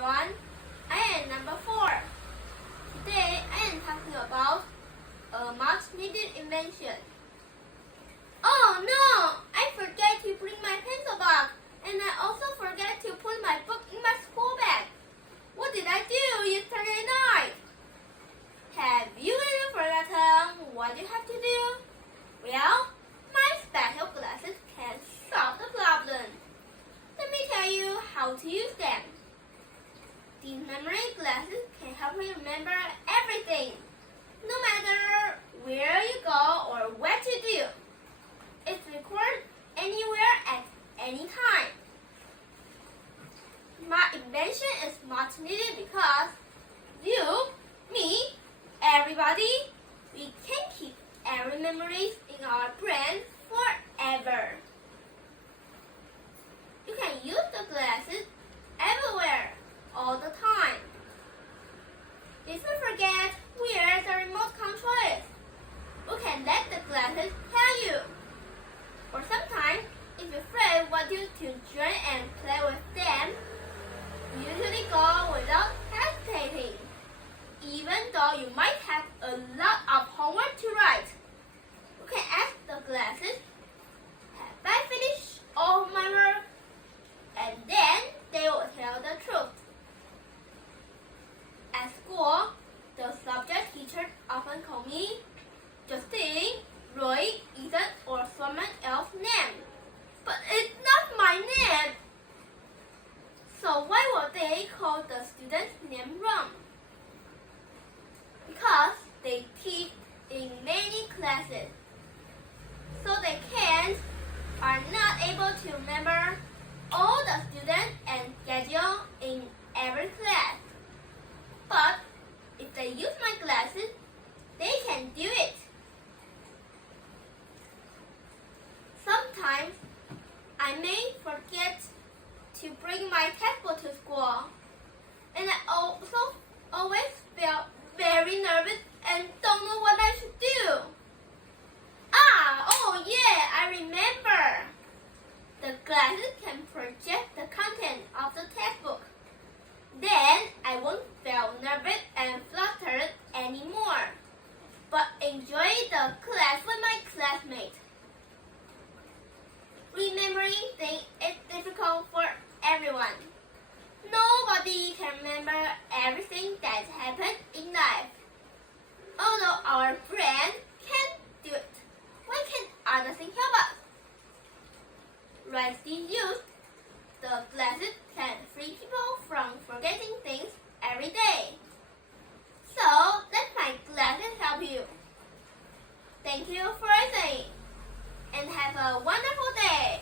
everyone. I am number 4. Today I am talking about a much needed invention. Oh no! I forget to bring my pencil box, and I also forget to put my book in my school bag. What did I do yesterday night? Have you ever forgotten what you have to do? Well, my special glasses can solve the problem. Let me tell you how to use them. These memory glasses can help you remember everything, no matter where you go or what you do. It's recorded anywhere at any time. My invention is much needed because you, me, everybody, we can keep every memories in our brain forever. You can use the glasses everywhere, all the time. If you forget where the remote control is, you can let the glasses tell you. Or sometimes, if you're afraid want you to join and play with them, you usually go without hesitating. Even though you might have a lot of homework to write, you can ask the glasses, have I finished all my work? And then they will tell the truth. At school, the subject teacher often call me Justine, Roy, Ethan, or someone else's name. But it's not my name. So why would they call the student's name wrong? Because they teach in many classes, so they are not able to remember all the students and schedule in every class. But if they use my glasses, they can do it. Sometimes I may forget to bring my textbook to school, and I also always feel very nervous and don't know what I should do. Oh yeah, I remember. The glasses can project the content of the textbook. Then I won't feel nervous and flustered anymore, but enjoy the class with my classmates. Remembering things is difficult for everyone. Nobody can remember everything that happened in life. Although our brain can do it, why can't other things help us? Rightly used, the glasses can free people from forgetting things every day. So let my glasses help you. Thank you for listening, and have a wonderful day.